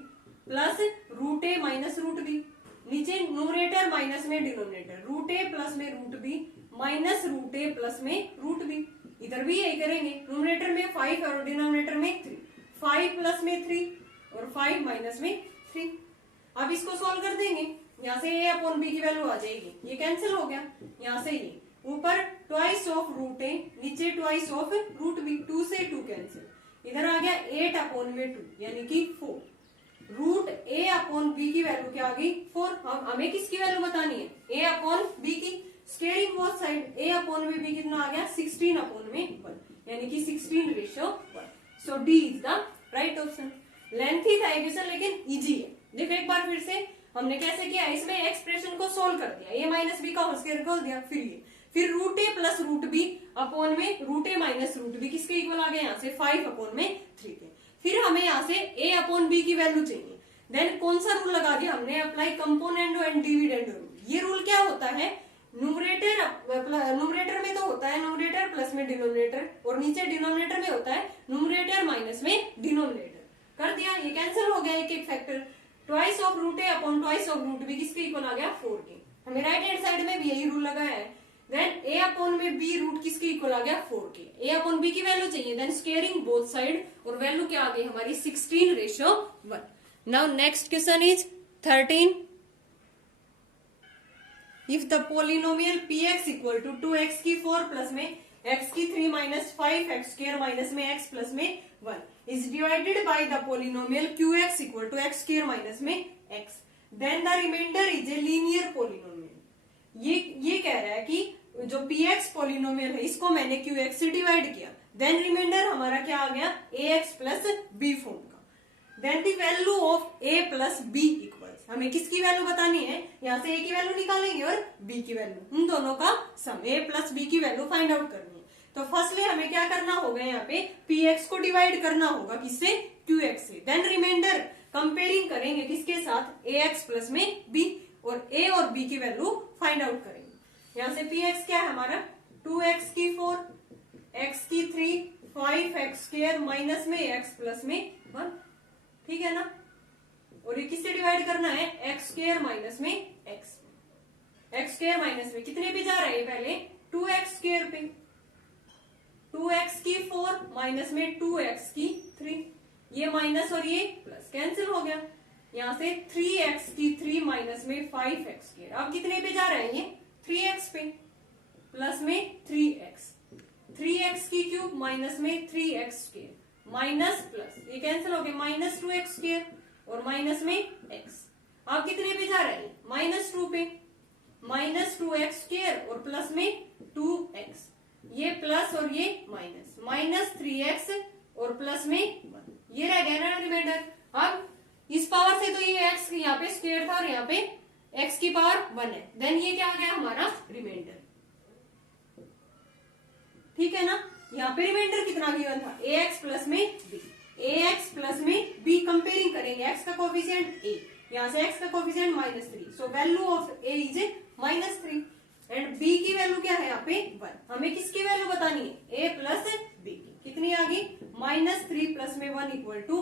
plus root a minus root B, नीचे न्यूमरेटर माइनस में डिनोमिनेटर, रूट ए प्लस में root B minus root a plus में रूट बी, इधर भी यही करेंगे, न्यूमरेटर में 5 और डिनोमिनेटर में 3, 5 प्लस में 3 और 5 माइनस में 3। अब इसको सॉल्व कर देंगे, यहाँ से ए अपॉन बी की वैल्यू आ जाएगी, ये कैंसिल हो गया, यहाँ से ये ऊपर ट्वाइस ऑफ रूट ए, नीचे ट्वाइस ऑफ रूट बी, 2 से 2 कैंसिल, इधर आ गया 8 अपॉन में 2 यानी कि 4, रूट ए अपॉन बी की वैल्यू क्या आ गई 4। हमें किसकी वैल्यू बतानी है, ए अपॉन बी की, स्केयरिंग बोथ साइड, ए अपॉन में बी कितना आ गया 16 अपॉन में 1 यानी कि 16:1। So D is the right option. Lengthy था क्वेश्चन लेकिन इजी है। देखो एक बार फिर से हमने कैसे किया, इसमें एक्सप्रेशन को सोल्व कर दिया, ए माइनस बी का होल स्क्वायर कर दिया, फिर root a plus root b upon में root a minus root b किसके इक्वल आ गया, यहाँ से 5 अपॉन में 3 के। फिर हमें यहाँ से ए अपॉन बी की वैल्यू चाहिए, देन कौन सा रूल लगा दिया हमने, apply componendo and dividendo rule. ये रूल क्या होता है, न्यूमरेटर में तो होता है न्यूमरेटर प्लस में डिनोमिनेटर, और नीचे डिनोमिनेटर में होता है न्यूमरेटर माइनस में डिनोमिनेटर। कर दिया, ये कैंसिल हो गया एक एक factor, twice of root a upon twice of root b किसके इक्वल आ गया 4 के। हमें राइट हैंड साइड में भी यही रूल लगाया है, देन ए अपॉन में बी रूट किसके इक्वल आ गया 4 के। ए अपॉन बी की वैल्यू चाहिए, देन स्केयरिंग बोथ साइड, और वैल्यू क्या आ गई हमारी 16:1। Now next question is 13। If the polynomial px equal to 2x की 4 प्लस में x की 3 माइनस 5 x स्क्वायर माइनस में x प्लस में 1 is divided by the polynomial qx equal to x square minus में x, then the remainder is a linear polynomial. ये कह रहा है कि जो px पोलिनोमियल है इसको मैंने qx से डिवाइड किया, देन रिमाइंडर हमारा क्या आ गया ax प्लस b फॉर्म का, then the value of a plus b equals, हमें किसकी वैल्यू बतानी है, यहाँ से a की वैल्यू निकालेंगे और b की वैल्यू, उन दोनों का सम, a प्लस b की वैल्यू फाइंड आउट करनी है। तो फर्स्टली हमें क्या करना होगा, यहाँ पे px को डिवाइड करना होगा किससे, qx से, देन रिमाइंडर कंपेयरिंग करेंगे किसके साथ, ax प्लस में b, और a और b की वैल्यू फाइंड आउट करेंगे। यहाँ से px क्या है हमारा 2x की 4 x की 3 5 x स्क्वायर माइनस में x प्लस में 1, ठीक है ना। और ये किससे डिवाइड करना है, एक्स स्क्वायर माइनस में एक्स स्क्वायर माइनस में कितने पे जा रहे हैं, पहले 2x स्क्वायर पे, 2x की 4 माइनस में 2x की 3, ये माइनस और ये प्लस कैंसिल हो गया, यहां से 3x की 3 माइनस में 5x स्क्वायर, अब कितने पे जा रहे हैं, ये 3x पे, प्लस में 3x की क्यूब माइनस में 3x स्क्वायर माइनस प्लस, ये कैंसिल हो गया, माइनस 2x स्क्वायर और माइनस में x, अब कितने पे जा रहे हैं, माइनस 2 पे, माइनस 2x स्क्वायर और प्लस में 2x, ये प्लस और ये माइनस, माइनस 3x और प्लस में 1, ये रह गया ना रिमाइंडर। अब इस पावर से तो ये x यहाँ पे स्क्वायर था और यहाँ पे x की पावर 1 है, देन ये क्या आ गया हमारा रिमाइंडर, ठीक है ना। यहाँ पे रिमाइंडर कितना गिवन था, ax प्लस में b, ax प्लस में b, कंपेयरिंग करेंगे, x का कोफिशिएंट a, यहाँ से x का coefficient -3, so value of a is -3 and b की वैल्यू क्या है यहाँ पे 1, हमें किसकी वैल्यू बतानी है, a प्लस b की, कितनी आ गई, -3 प्लस में 1 इक्वल टू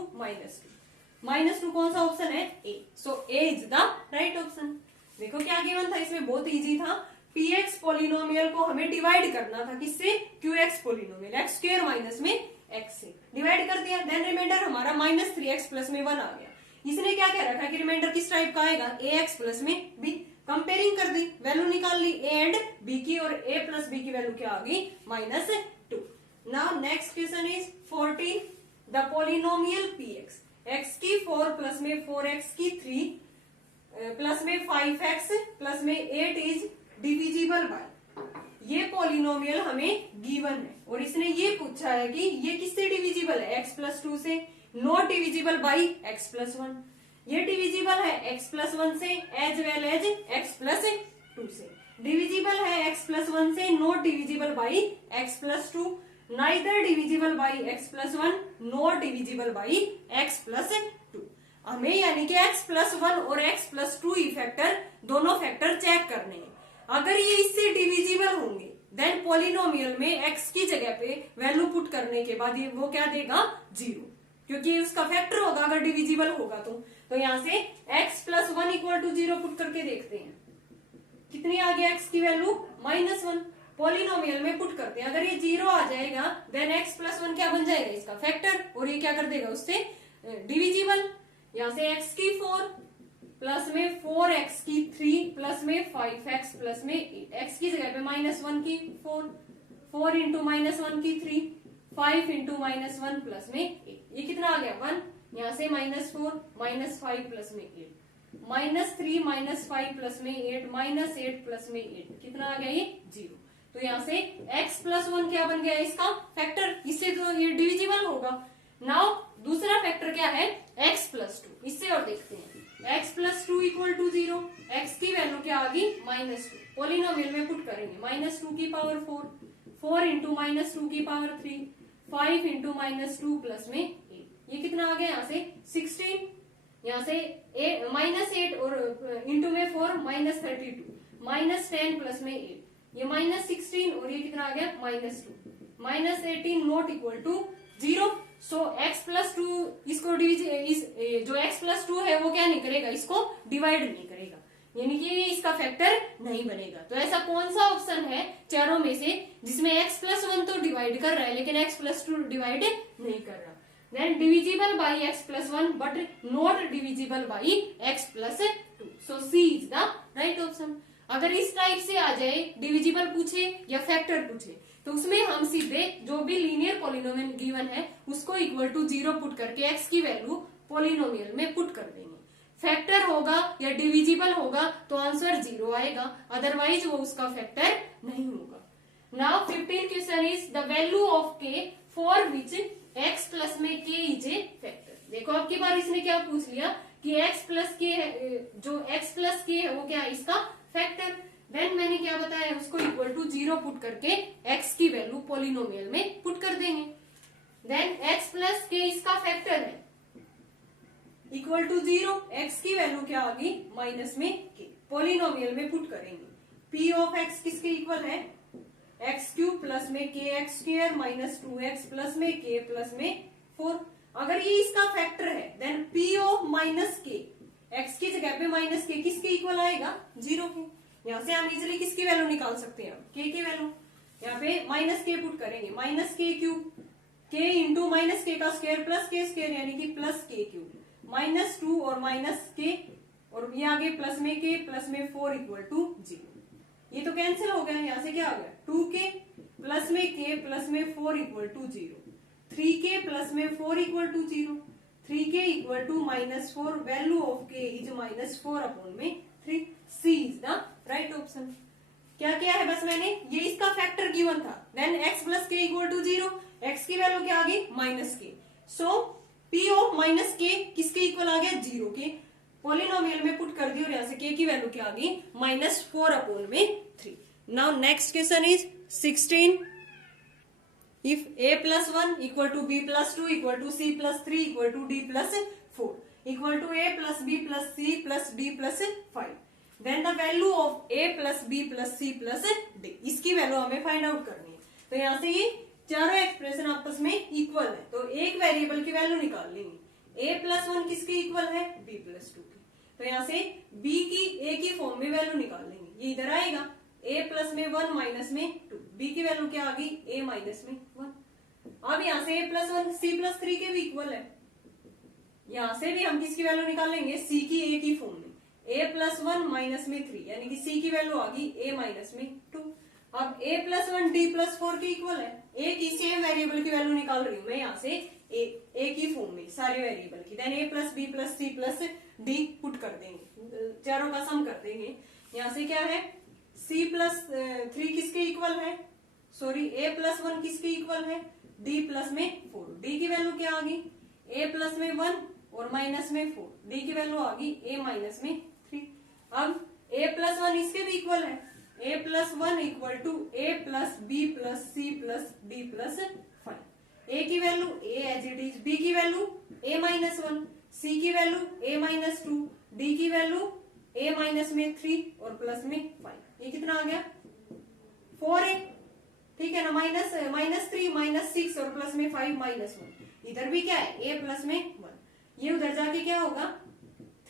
-2 कौन सा ऑप्शन है, a, so a is the right option. देखो क्या गिवन था इसमें, बहुत इजी था, px पोलिनोमियल को हमें डिवाइड करना था किससे, qx polynomial, x square minus में x से डिवाइड कर दिया, देन रिमाइंडर हमारा -3x प्लस में 1 आ गया। इसने क्या कह रखा कि रिमाइंडर किस टाइप का आएगा, ax प्लस में b, कंपेयरिंग कर दी, वैल्यू निकाल ली a एंड b की, और a प्लस b की वैल्यू क्या आ गई, -2। Now next question is 14, the polynomial px, x की 4 प्लस में 4x की 3 प्लस में 5x प्लस में 8 इज डिविजिबल बाय, ये पोलिनोमियल हमें गिवन है और इसने ये पूछा है कि ये किससे डिविजिबल है, x प्लस 2 से, not divisible by x plus 1, ये डिविजिबल है x प्लस 1 से as well as x plus 2 से, डिविजिबल है x प्लस 1 से, not divisible by x plus 2, neither divisible by x plus 1, not divisible by x plus 2। हमें यानी कि x plus 1 और x प्लस 2 फैक्टर, दोनों फैक्टर चेक करने हैं, अगर ये इससे डिविजिबल होंगे देन पोलिनोमियल में x की जगह पे वैल्यू पुट करने के बाद ये वो क्या देगा, 0, क्योंकि उसका फैक्टर होगा अगर डिविजिबल होगा तो यहाँ से x plus 1 equal to 0 put करके देखते हैं, कितनी आ गया x की वैल्यू, -1, पोलिनोमियल में पुट करते हैं, अगर ये 0 आ जाएगा देन x प्लस 1 क्या बन जाएगा, इसका फैक्टर, और ये क्या कर देगा उससे डिविजिबल, यहाँ से x की 4 प्लस में 4x की 3 प्लस में 5x प्लस में 8, x की जगह पे -1 की 4 इंटू -1 की 3, 5 इंटू -1 प्लस में 8, ये कितना आ गया 1, यहाँ से -4 -5 प्लस में 8, -3 -5 प्लस में 8 -8 प्लस में 8, कितना आ गया ये 0, तो यहाँ से x प्लस 1 क्या बन गया इसका फैक्टर, इससे तो ये डिविजिबल होगा। नाउ दूसरा फैक्टर क्या है, x प्लस 2, इससे और देखते हैं, x plus 2 equal to 0, x की वैल्यू क्या आ गई -2, पोलिनोमियल में पुट करेंगे, -2 की पावर 4 इंटू -2 की पावर 3, 5 इंटू -2 प्लस में 8, ये कितना आ गया यहाँ से 16, यहाँ से -8 और इंटू में 4 -32, -10 प्लस में 8, ये -16 और ये कितना आ गया -2, -18 not equal to 0, so x plus 2 इसको जो x प्लस 2 है वो क्या नहीं करेगा, इसको डिवाइड नहीं करेगा, यानी कि इसका फैक्टर नहीं बनेगा। तो ऐसा कौन सा ऑप्शन है चारों में से जिसमें x प्लस 1 तो डिवाइड कर रहा है लेकिन x प्लस 2 डिवाइड नहीं कर रहा, then divisible by x plus 1 but not divisible by x plus 2, so C is the right option. अगर इस टाइप से आ जाए, डिविजिबल पूछे या फैक्टर पूछे, तो उसमें हम सीधे जो भी लीनियर पोलिनोमियल गिवन है उसको इक्वल टू 0 पुट करके x की वैल्यू पोलिनोमियल में पुट कर देंगे, फैक्टर होगा या डिविजिबल होगा तो आंसर 0 आएगा, अदरवाइज वो उसका फैक्टर नहीं होगा। Now 15 question is the value of k for which x plus में k इज ए फैक्टर। देखो अब की बार इसने क्या पूछ लिया कि x प्लस k जो x प्लस k है वो क्या है, इसका फैक्टर, देन मैंने क्या बताया उसको इक्वल टू 0 पुट करके x की वैल्यू पोलिनोमियल में पुट कर देंगे, देन x प्लस k इसका फैक्टर है इक्वल टू 0, x की वैल्यू क्या आ गई माइनस में k, पोलिनोमियल में पुट करेंगे, p ऑफ x किसके इक्वल है, x क्यूब प्लस में k x square minus 2x plus में k प्लस में 4, अगर ये इसका फैक्टर है then p of minus k x की जगह पे माइनस के किसके इक्वल आएगा, 0 के। यहाँ से हम इजिली किसकी वैल्यू निकाल सकते हैं, k की वैल्यू। यहाँ पे माइनस के पुट करेंगे, माइनस के क्यूब, k इंटू माइनस के का स्क्वायर प्लस के स्क्वायर यानी कि प्लस के क्यूब, माइनस 2 और माइनस के और ये आगे प्लस में के प्लस में 4 इक्वल टू 0। ये तो कैंसिल हो गया, यहाँ से क्या आ गया 2k प्लस में k प्लस में 4 इक्वल टू 0, 3k प्लस में 4 equal to 0, 3k equal to -4, value of k is -4 upon में 3। C is the right option. क्या किया है बस मैंने, ये इसका फैक्टर गिवन था, then x plus k equal to 0, x की वैल्यू क्या आ गई -k, so p of -k किसके इक्वल आ गया, 0 के। पॉलिनोमियल में पुट कर दी और यहाँ से k की वैल्यू क्या आ गई, -4 अपॉन में 3। Now next question is 16। If a plus 1 equal to b plus 2 equal to c plus 3 equal to d plus 4 equal to a plus b plus c plus d plus 5, then the value of a plus b plus c plus d, इसकी value हमें find out करनी है। तो यहाँ से ये चारों expression आपस में इक्वल है, तो एक वेरिएबल की वैल्यू निकाल लेंगे। a plus 1 किसके इक्वल है, b plus 2 के। तो यहाँ से b की a की फॉर्म में वैल्यू निकाल लेंगे, ये इधर आएगा a प्लस में 1 माइनस में 2, b की वैल्यू क्या आ गई, a माइनस में 1। अब यहाँ से a प्लस 1 c प्लस 3 के भी इक्वल है, यहाँ से भी हम किसकी वैल्यू निकाल लेंगे, c की a की फॉर्म में, a प्लस 1 माइनस में 3 यानी कि c की वैल्यू आ गई a माइनस में 2। अब a प्लस 1 d प्लस 4 के इक्वल है, a की सेम वेरिएबल की वैल्यू निकाल रही हूँ मैं यहाँ से a की फॉर्म में सारे वेरिएबल की, then a plus b plus c plus d put कर देंगे, चारों का सम कर देंगे। यहाँ से क्या है, c प्लस 3 किसके इक्वल है, सॉरी a प्लस 1 किसके इक्वल है, d प्लस में 4, d की वैल्यू क्या आ गई, a प्लस में 1 और माइनस में 4, d की वैल्यू आ गई a माइनस में 3। अब a प्लस 1 इसके भी इक्वल है, a plus 1 equal to a plus b plus c plus d plus 5, a की value a as it is, b की वैल्यू a माइनस 1, c की वैल्यू a माइनस 2, d की value a minus में 3 और plus में 5। ये कितना आ गया, 4 है, ठीक है ना, -3 -6 और प्लस में 5 -1। इधर भी क्या है, a प्लस में 1, ये उधर जाके क्या होगा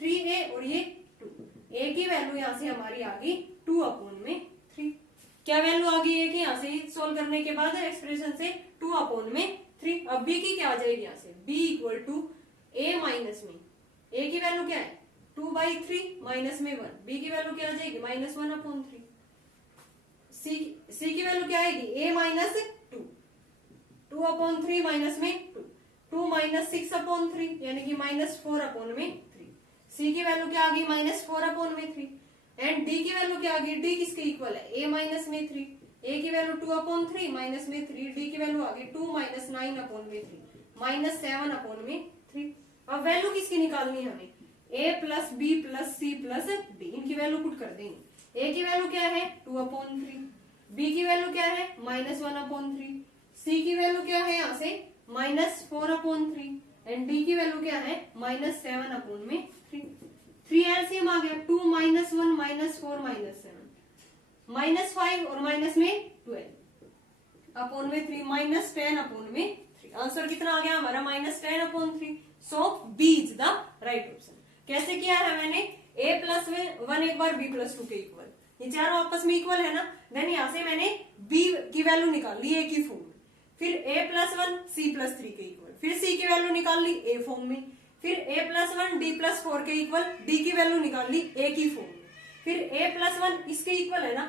3a और ये 2, a की वैल्यू यहाँ से हमारी आ गई 2 अपॉन में 3। क्या वैल्यू आ गई a की, यहाँ से सोल्व करने के बाद एक्सप्रेशन से 2 अपॉन में 3। अब b की क्या आ जाएगी, यहाँ से b equal to a minus में, a की वैल्यू क्या है 2/3 माइनस में 1, b की वैल्यू क्या आ जाएगी -1 अपॉन 3, c की वैल्यू क्या आएगी a माइनस 2, 2 अपॉन 3 माइनस में 2, 2 माइनस 6 अपॉन 3 यानी कि -4 अपॉन में 3, c की वैल्यू क्या आ गई -4 अपॉन में 3, एंड d की वैल्यू क्या आ गई, d किसके इक्वल है a माइनस में 3, a की वैल्यू 2 अपॉन 3 माइनस में 3, d की वैल्यू आ गई 2 माइनस 9 अपॉन में 3 -7 अपॉन में 3। अब वैल्यू किसकी निकालनी है हमें, a plus b plus c plus d, इनकी वैल्यू पुट कर देंगे। a की वैल्यू क्या है 2 अपॉन 3, b की वैल्यू क्या है -1 अपॉन 3, c की वैल्यू क्या है यहाँ से -4 अपॉन 3 एंड d की वैल्यू क्या है -7 अपॉन में 3। 3 एलसीएम आ गया, 2 -1 -4 -7 -5 और माइनस में 12 अपॉन में 3 -10 अपॉन में 3। आंसर कितना आ गया हमारा -10 upon 3। So B is the right option. कैसे किया है मैंने, a प्लस 1 एक बार b प्लस 2 के इक्वल, ये चारों आपस में इक्वल है ना, देन यहाँ से मैंने b की वैल्यू निकाल ली a की फॉर्म में, फिर a प्लस 1 c प्लस 3 के इक्वल, फिर c की वैल्यू निकाल ली a फॉर्म में, फिर a प्लस 1 d प्लस 4 के इक्वल, d की वैल्यू निकाल ली a की फॉर्म में, फिर a प्लस 1 इसके इक्वल है ना,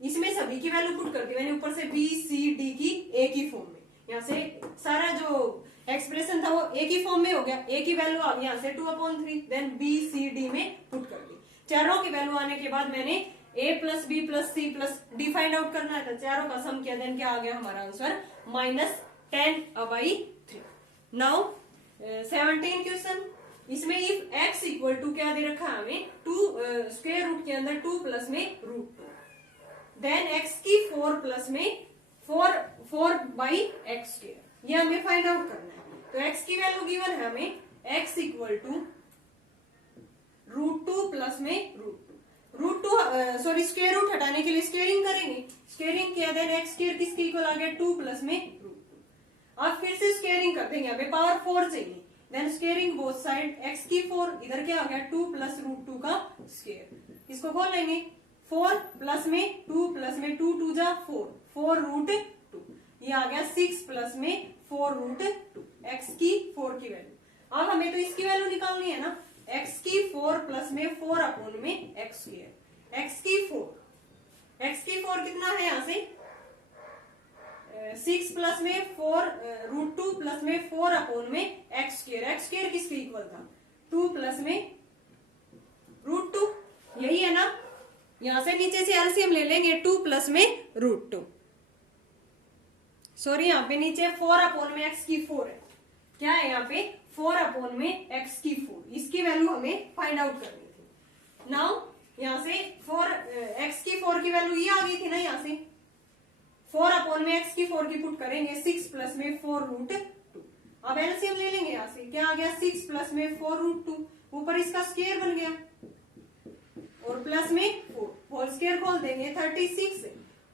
इसमें सभी की वैल्यू पुट कर दी मैंने ऊपर से b c d की a की फॉर्म में। यहाँ से सारा जो एक्सप्रेशन था वो a की फॉर्म में हो गया, a की वैल्यू आ गई यहाँ से 2/3, देन b c d में पुट कर दी। चारों की वैल्यू आने के बाद मैंने a plus b plus c plus d find out करना है, चारों का सम किया, देन क्या आ गया हमारा आंसर -10/3। नाउ 17 क्वेश्चन, इसमें इफ x इक्वल टू क्या दे रखा है हमें 2 स्क्वायर रूट के अंदर 2 प्लस में √2, देन x की 4 प्लस में 4/x², ये हमें फाइंड आउट करना है। तो x की वैल्यू गिवन है हमें, x इक्वल टू √2 प्लस में √2 सॉरी स्क्वायर रूट हटाने के लिए स्क्वेयरिंग करेंगे, स्क्वेयरिंग किया, देन x स्क्वायर किसके इक्वल आ गया 2 प्लस में √2। अब फिर से स्क्वेयरिंग कर देंगे, हमें पावर 4 चाहिए, then squaring both side, x की 4, इधर क्या आ गया 2 प्लस रूट 2 का स्क्वेयर, इसको खोल लेंगे 4 प्लस में 2 प्लस में 2 2 जा 4, 4 रूट 2, ये आ गया 6 प्लस में 4 रूट 2, x की 4 की वैल्यू। अब हमें तो इसकी वैल्यू निकालनी है ना, x की 4 प्लस में 4 अपॉन में x स्क्वायर, x की 4 कितना है यहाँ से 6 प्लस में 4 रूट 2 प्लस में 4 अपॉन में x स्क्वायर किसके इक्वल था 2 प्लस में रूट 2, यही है ना। यहां से नीचे से एलसीएम ले लेंगे 2 प्लस में रूट 2, सॉरी यहाँ पे नीचे 4 अपॉन में x की 4 है, क्या है यहाँ पे 4 अपॉन में x की 4, इसकी वैल्यू हमें फाइंड आउट करनी थी। नाउ यहाँ से 4 x की 4 की वैल्यू ये आ गई थी ना, यहाँ से 4 अपॉन में x की 4 की पुट करेंगे 6 प्लस में 4 रूट 2, अब एलसीएम ले लेंगे, यहाँ से क्या आ गया 6 प्लस में 4 रूट 2, ऊपर इसका स्क्वायर बन गया और प्लस में 4, होल स्क्वायर खोल देंगे 36,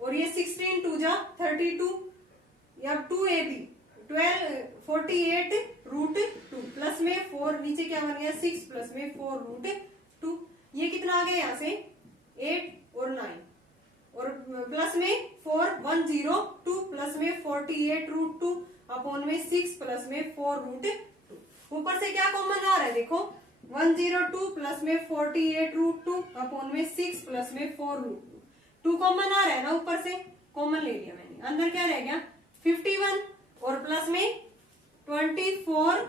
और ये 16 2 जा 32 या 2ab 48 रूट 2 प्लस में 4, नीचे क्या बन गया 6 प्लस में 4 रूट 2, ये कितना आ गया यहाँ से 8 और 9, और प्लस में 4 102 प्लस में 48 रूट 2 अपॉन में 6 प्लस में 4 रूट 2, ऊपर से क्या कॉमन आ रहा है देखो 102 प्लस में 48 रूट 2 अपॉन में 6 प्लस में 4 रूट 2 कॉमन आ रहा है ना, ऊपर से कॉमन ले लिया मैंने, अंदर क्या रह गया 51 और प्लस में 24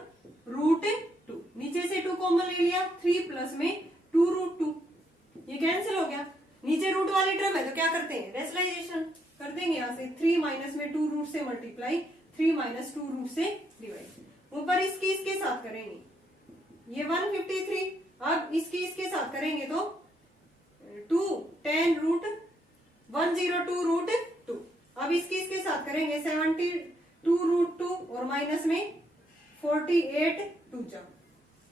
रूट 2, नीचे से 2 कॉमन ले लिया 3 प्लस में 2 रूट 2, ये कैंसिल हो गया, नीचे रूट वाली टर्म है तो क्या करते हैं रेशनलाइजेशन कर देंगे, यहाँ से 3 माइनस में 2 रूट से मल्टीप्लाई 3 माइनस 2 रूट से डिवाइड, ऊपर इसकी इसके साथ करेंगे ये 153, अब इसकी इसके साथ करेंगे तो 2 10 रूट 102 रूट 2, अब इसकी इसके साथ करेंगे 72 रूट 2 और माइनस में 48 2 जा,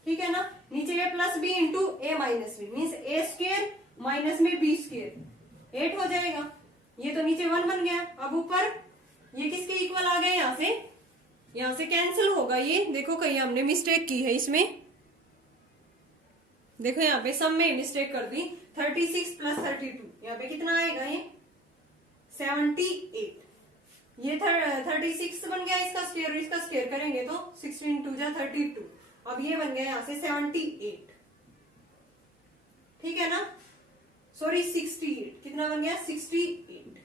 ठीक है ना, नीचे ए plus b into a minus B means A square minus में बी स्क्वेयर 8 हो जाएगा, ये तो नीचे 1 बन गया, अब ऊपर ये किसके इक्वल आ गया, यहाँ से कैंसिल होगा ये, देखो कहीं हमने मिस्टेक की है इसमें, देखो यहाँ पे सम में मिस्टेक कर दी, 36 प्लस 32 यहाँ पे कितना आएगा ये 78, ये 36 बन गया इसका स्क्वायर करेंगे तो 16 2 जा 32, अब ये बन गया यहाँ से 78, ठीक है ना, सॉरी 68, कितना बन गया 68,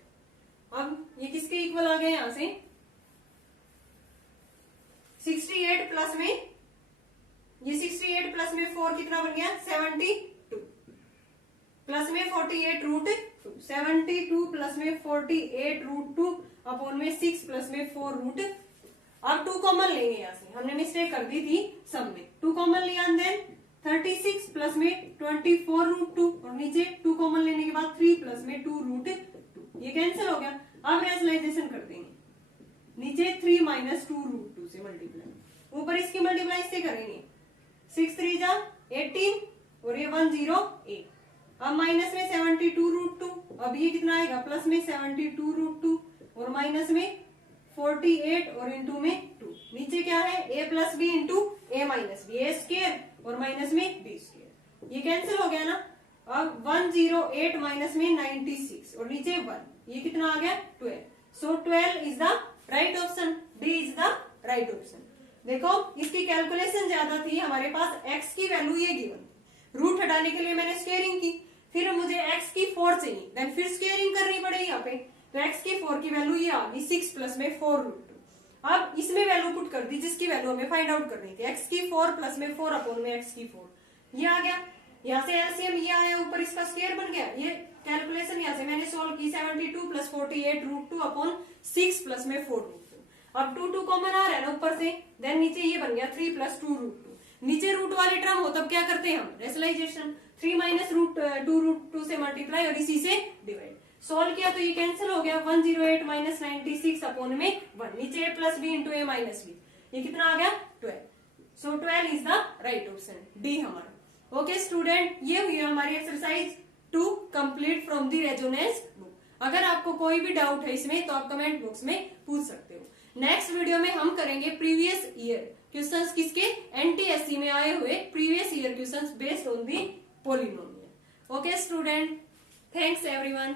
अब ये किसके इक्वल आ गया यहाँ से 68 प्लस में ये 68 प्लस में 4 कितना बन गया 72 प्लस में 48 रूट 2, 72 प्लस में 48 रूट 2 अपॉन में 6 प्लस में 4 रूट, अब 2 कॉमन लेंगे, यहाँ से हमने मिस्टेक कर दी थी सम में, 2 कॉमन लिया देन 36 प्लस में 24 रूट 2 और नीचे 2 कॉमन लेने के बाद 3 प्लस में 2 रूट 2, ये कैंसिल हो गया, अब रेशनलाइजेशन कर देंगे, नीचे 3 माइनस 2 रूट 2 से मल्टीप्लाई, ऊपर इसकी मल्टीप्लाई से करेंगे 6 3 जा 18 और ये 108, अब माइनस में 72 रूट 2, अब ये कितना आएगा प्लस में 72 रूट 2 और माइनस में 48 और इंटू में 2, नीचे क्या है a plus b into a minus b, a square और माइनस में बी स्क्वायर, ये कैंसिल हो गया ना, अब 108 माइनस में 96 और नीचे 1, ये कितना आ गया 12, so 12 is the right option, D is the right option. देखो इसकी कैलकुलेशन ज्यादा थी, हमारे पास x की वैल्यू ये गिवन थी, रूट हटाने के लिए मैंने स्क्वेयरिंग की, फिर मुझे x की 4 चाहिए, देन फिर स्क्वेयरिंग करनी पड़ेगी यहाँ पे, तो x की 4 की वैल्यू ये आ गई 6 प्लस में 4 रूट 2, अब इसमें वैल्यू पुट कर दी जिसकी वैल्यू हमें फाइंड आउट करनी थी, x की 4 प्लस में 4 अपॉन में x की 4, ये आ गया, यहाँ से एलसीएम ये आया, ऊपर इसका स्क्वायर बन गया, ये कैलकुलेशन यहाँ से मैंने सोल्व की 72 प्लस 48 रूट 2 अपॉन 6 प्लस में 4 रूट 2, अब 2 2 कॉमन आ रहा है ना ऊपर से, देन नीचे ये बन गया 3 प्लस 2 रूट 2, नीचे रूट वाली टर्म हो तब क्या करते हैं हम रेशनलाइजेशन, 3 माइनस रूट 2 रूट 2 से मल्टीप्लाई और इसी से डिवाइड, सोल्व किया तो ये कैंसिल हो गया, 108 माइनस 96 अपॉन में 1, नीचे a plus b into a minus b, ये कितना आ गया 12, so 12 is the right option, D हमारा। ओके स्टूडेंट, ये हुई हमारी exercise 2 complete from the Resonance book. अगर आपको कोई भी डाउट है इसमें तो आप कमेंट बॉक्स में पूछ सकते हो। नेक्स्ट वीडियो में हम करेंगे प्रीवियस ईयर, क्वेश्चंस किसके एनटीएससी में आए हुए previous year questions based on the polynomial. Okay student, thanks everyone.